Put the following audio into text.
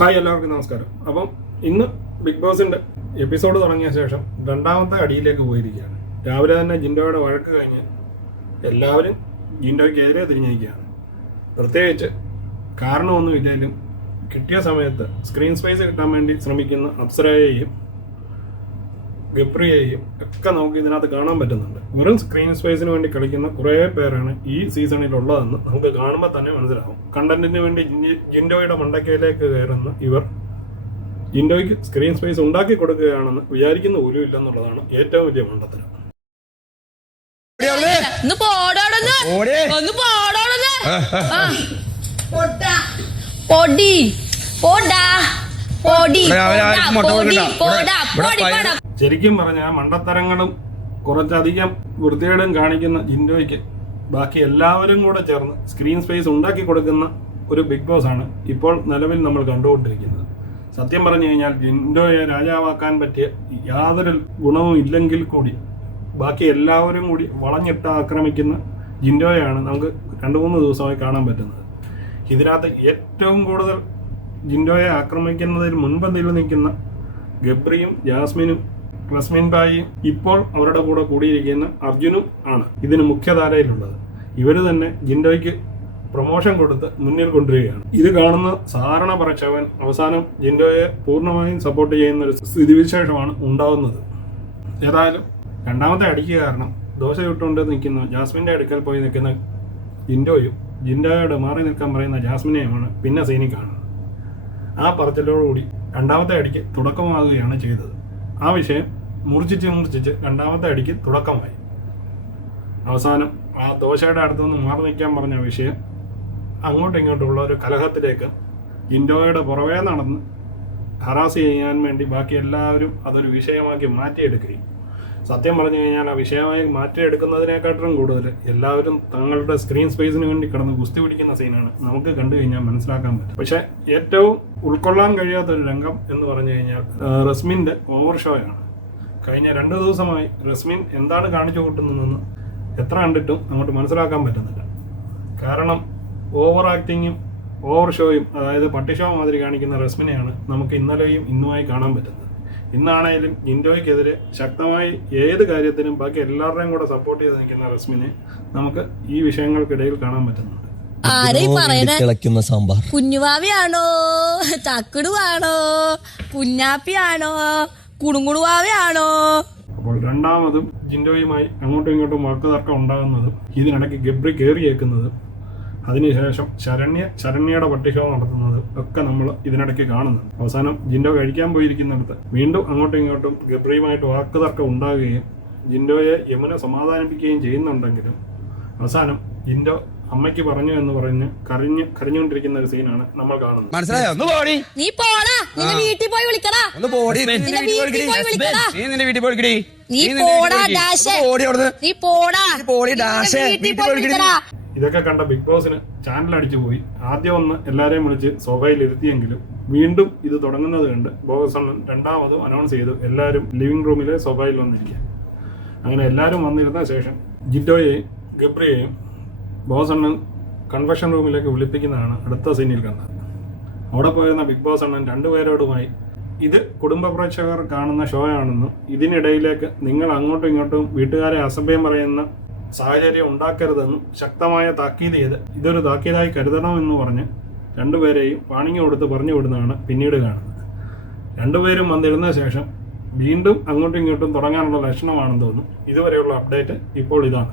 Hi, എല്ലാവർക്കും നമസ്കാരം. അപ്പം ഇന്ന് ബിഗ് ബോസിന്റെ എപ്പിസോഡ് തുടങ്ങിയ ശേഷം രണ്ടാമത്തെ അടിയിലേക്ക് പോയിരിക്കുകയാണ്. രാവിലെ തന്നെ ജിൻഡോയുടെ വഴക്ക് കഴിഞ്ഞ് എല്ലാവരും ജിൻഡോയ്ക്കെതിരെ തിരിഞ്ഞിരിക്കുകയാണ്. പ്രത്യേകിച്ച് കാരണമൊന്നുമില്ലെങ്കിലും കിട്ടിയ സമയത്ത് സ്ക്രീൻ സ്പേസ് കിട്ടാൻ വേണ്ടി ശ്രമിക്കുന്ന അപ്സരയെയും ഗബ്രിയെയും ഒക്കെ നമുക്ക് ഇതിനകത്ത് കാണാൻ പറ്റുന്നുണ്ട്. വെറും സ്ക്രീൻ സ്പേസിന് വേണ്ടി കളിക്കുന്ന കുറേ പേരാണ് ഈ സീസണിലുള്ളതെന്ന് നമുക്ക് കാണുമ്പോൾ തന്നെ മനസ്സിലാവും. കണ്ടന്റിന് വേണ്ടി ജിൻഡോയുടെ മണ്ടക്കയിലേക്ക് കയറുന്ന ഇവർ ജിൻഡോയ്ക്ക് സ്ക്രീൻ സ്പേസ് ഉണ്ടാക്കി കൊടുക്കുകയാണെന്ന് വിചാരിക്കുന്ന പോലും ഇല്ലെന്നുള്ളതാണ് ഏറ്റവും വലിയ മണ്ടത്തരം. ശരിക്കും പറഞ്ഞാൽ മണ്ടത്തരങ്ങളും കുറച്ചധികം വൃത്തികേടും കാണിക്കുന്ന ജിൻഡോയ്ക്ക് ബാക്കി എല്ലാവരും കൂടെ ചേർന്ന് സ്ക്രീൻ സ്പേസ് ഉണ്ടാക്കി കൊടുക്കുന്ന ഒരു ബിഗ് ബോസ് ആണ് ഇപ്പോൾ നിലവിൽ നമ്മൾ കണ്ടുകൊണ്ടിരിക്കുന്നത്. സത്യം പറഞ്ഞു കഴിഞ്ഞാൽ ജിൻഡോയെ രാജാവാക്കാൻ പറ്റിയ യാതൊരു ഗുണവും ഇല്ലെങ്കിൽ കൂടി ബാക്കി എല്ലാവരും കൂടി വളഞ്ഞിട്ട് ആക്രമിക്കുന്ന ജിൻഡോയാണ് നമുക്ക് 2-3 ദിവസമായി കാണാൻ പറ്റുന്നത്. ഇതിനകത്ത് ഏറ്റവും കൂടുതൽ ജിൻഡോയെ ആക്രമിക്കുന്നതിൽ മുൻപന്തിയിൽ നിൽക്കുന്ന ഗബ്രിയും ജാസ്മിനും റസ്മിൻ ബായിയും ഇപ്പോൾ അവരുടെ കൂടെ കൂടിയിരിക്കുന്ന അർജുനും ആണ് ഇതിന് മുഖ്യധാരയിലുള്ളത്. ഇവർ തന്നെ ജിൻഡോയ്ക്ക് പ്രൊമോഷൻ കൊടുത്ത് മുന്നിൽ കൊണ്ടുവരികയാണ്. ഇത് കാണുന്ന സാധാരണ പ്രേക്ഷകൻ അവസാനം ജിൻഡോയെ പൂർണ്ണമായും സപ്പോർട്ട് ചെയ്യുന്ന ഒരു സ്ഥിതിവിശേഷമാണ് ഉണ്ടാവുന്നത്. ഏതായാലും രണ്ടാമത്തെ അടിക്ക് കാരണം ദോശ ചുട്ടുകൊണ്ട് നിൽക്കുന്ന ജാസ്മിൻ്റെ അടുക്കൽ പോയി നിൽക്കുന്ന ജിൻഡോയും ജിൻഡോയോട് മാറി നിൽക്കാൻ പറയുന്ന ജാസ്മിനെയുമാണ് പിന്നെ സീനിൽ കാണുന്നത്. ആ പറച്ചിലോടുകൂടി രണ്ടാമത്തെ അടിക്ക് തുടക്കമാകുകയാണ് ചെയ്തത്. ആ വിഷയം മുറിച്ചിച്ച് രണ്ടാമത്തെ അടിക്ക് തുടക്കമായി. അവസാനം ആ ദോശയുടെ അടുത്തുനിന്ന് മാറി നിൽക്കാൻ പറഞ്ഞ വിഷയം അങ്ങോട്ടും ഇങ്ങോട്ടുള്ള ഒരു കലഹത്തിലേക്ക് ജിൻഡോയുടെ പുറകെ നടന്ന് ഹറാസ് ചെയ്യാൻ വേണ്ടി ബാക്കി എല്ലാവരും അതൊരു വിഷയമാക്കി മാറ്റിയെടുക്കുകയും, സത്യം പറഞ്ഞു കഴിഞ്ഞാൽ ആ വിഷയമായി മാറ്റിയെടുക്കുന്നതിനെക്കാട്ടിലും കൂടുതൽ എല്ലാവരും തങ്ങളുടെ സ്ക്രീൻ സ്പേസിന് വേണ്ടി കിടന്ന് കുസ്തി പിടിക്കുന്ന സീനാണ് നമുക്ക് കണ്ടു കഴിഞ്ഞാൽ മനസ്സിലാക്കാൻ പറ്റും. പക്ഷെ ഏറ്റവും ഉൾക്കൊള്ളാൻ കഴിയാത്തൊരു രംഗം എന്ന് പറഞ്ഞു കഴിഞ്ഞാൽ റസ്മിൻ്റെ ഓവർ ഷോയാണ്. കഴിഞ്ഞ 2 ദിവസമായി റസ്മിൻ എന്താണ് കാണിച്ചു കൂട്ടുന്നതെന്ന് എത്ര കണ്ടിട്ടും അങ്ങോട്ട് മനസ്സിലാക്കാൻ പറ്റുന്നില്ല. കാരണം ഓവർ ആക്ടിങ്ങും ഓവർ ഷോയും, അതായത് പട്ടി ഷോ മാതിരി കാണിക്കുന്ന റസ്മിനെയാണ് നമുക്ക് ഇന്നലെയും ഇന്നുമായി കാണാൻ പറ്റുന്നത്. ഇന്നാണേലും ജിൻഡോയ്ക്കെതിരെ ശക്തമായി ഏത് കാര്യത്തിനും ബാക്കി എല്ലാവരുടെയും കൂടെ സപ്പോർട്ട് ചെയ്ത് നിൽക്കുന്ന റസ്മിനെ നമുക്ക് ഈ വിഷയങ്ങൾക്കിടയിൽ കാണാൻ പറ്റുന്നുണ്ട്. കുഞ്ഞുവാവിയാണോ, ചക്കുടുവാണോ, കുഞ്ഞാപ്പിയാണോ, കുടുങ്ങുടുവാവിയാണോ? അപ്പോൾ രണ്ടാമതും ജിൻഡോയുമായി അങ്ങോട്ടും ഇങ്ങോട്ടും വാക്ക് തർക്കം ഉണ്ടാകുന്നതും ഇതിനിടയ്ക്ക് ഗബ്രി കയറിയേക്കുന്നതും അതിനുശേഷം ശരണ്യയുടെ പട്ടിഷോ നടത്തുന്നതും ഒക്കെ നമ്മൾ ഇതിനിടയ്ക്ക് കാണുന്നുണ്ട്. അവസാനം ജിൻഡോ കഴിക്കാൻ പോയിരിക്കുന്നിടത്ത് വീണ്ടും അങ്ങോട്ടും ഇങ്ങോട്ടും ഗബ്രിയുമായിട്ട് വാക്ക് തർക്കം ഉണ്ടാകുകയും ജിൻഡോയെ യമുന സമാധാനിപ്പിക്കുകയും ചെയ്യുന്നുണ്ടെങ്കിലും അവസാനം ജിൻഡോ അമ്മയ്ക്ക് പറഞ്ഞു എന്ന് പറഞ്ഞ് കരഞ്ഞുകൊണ്ടിരിക്കുന്ന ഒരു സീനാണ് നമ്മൾ കാണുന്നത്. മനസ്സിലായോ? നീ പോടാ, നിന്റെ വീട്ടിൽ പോയി വിളിക്കടാ. ഇതൊക്കെ കണ്ട ബിഗ് ബോസിന് ചാനൽ അടിച്ചു പോയി. ആദ്യം ഒന്ന് എല്ലാവരെയും വിളിച്ച് സോഫയിൽ ഇരുത്തിയെങ്കിലും വീണ്ടും ഇത് തുടങ്ങുന്നത് കണ്ട് ബോസ് രണ്ടാമതും അനൗൺസ് ചെയ്തു എല്ലാവരും ലിവിംഗ് റൂമിലെ സോഫയിൽ വന്നിരിക്കുക. അങ്ങനെ എല്ലാവരും വന്നിരുന്ന ശേഷം ജിൻഡോയെയും ഗബ്രിയെയും ബോസ് അണ്ണൻ കൺവെൻഷൻ റൂമിലേക്ക് വിളിപ്പിക്കുന്നതാണ് അടുത്ത സീനിൽ കണ്ടത്. അവിടെ പോയിരുന്ന ബിഗ് ബോസ് അണ്ണൻ 2 പേരോടുമായി ഇത് കുടുംബ പ്രേക്ഷകർ കാണുന്ന ഷോ ആണെന്നും ഇതിനിടയിലേക്ക് നിങ്ങൾ അങ്ങോട്ടും ഇങ്ങോട്ടും വീട്ടുകാരെ അസഭ്യം പറയുന്ന സാഹചര്യം ഉണ്ടാക്കരുതെന്നും ശക്തമായ താക്കീത് ചെയ്ത് ഇതൊരു താക്കീതായി കരുതണമെന്ന് പറഞ്ഞ് 2 പേരെയും വാണിംഗ് കൊടുത്ത് പറഞ്ഞു വിടുന്നതാണ് പിന്നീട് കാണുന്നത്. 2 പേരും വന്നിരുന്ന ശേഷം വീണ്ടും അങ്ങോട്ടും ഇങ്ങോട്ടും തുടങ്ങാനുള്ള ലക്ഷണമാണെന്ന് തോന്നുന്നു. ഇതുവരെയുള്ള അപ്ഡേറ്റ് ഇപ്പോൾ ഇതാണ്.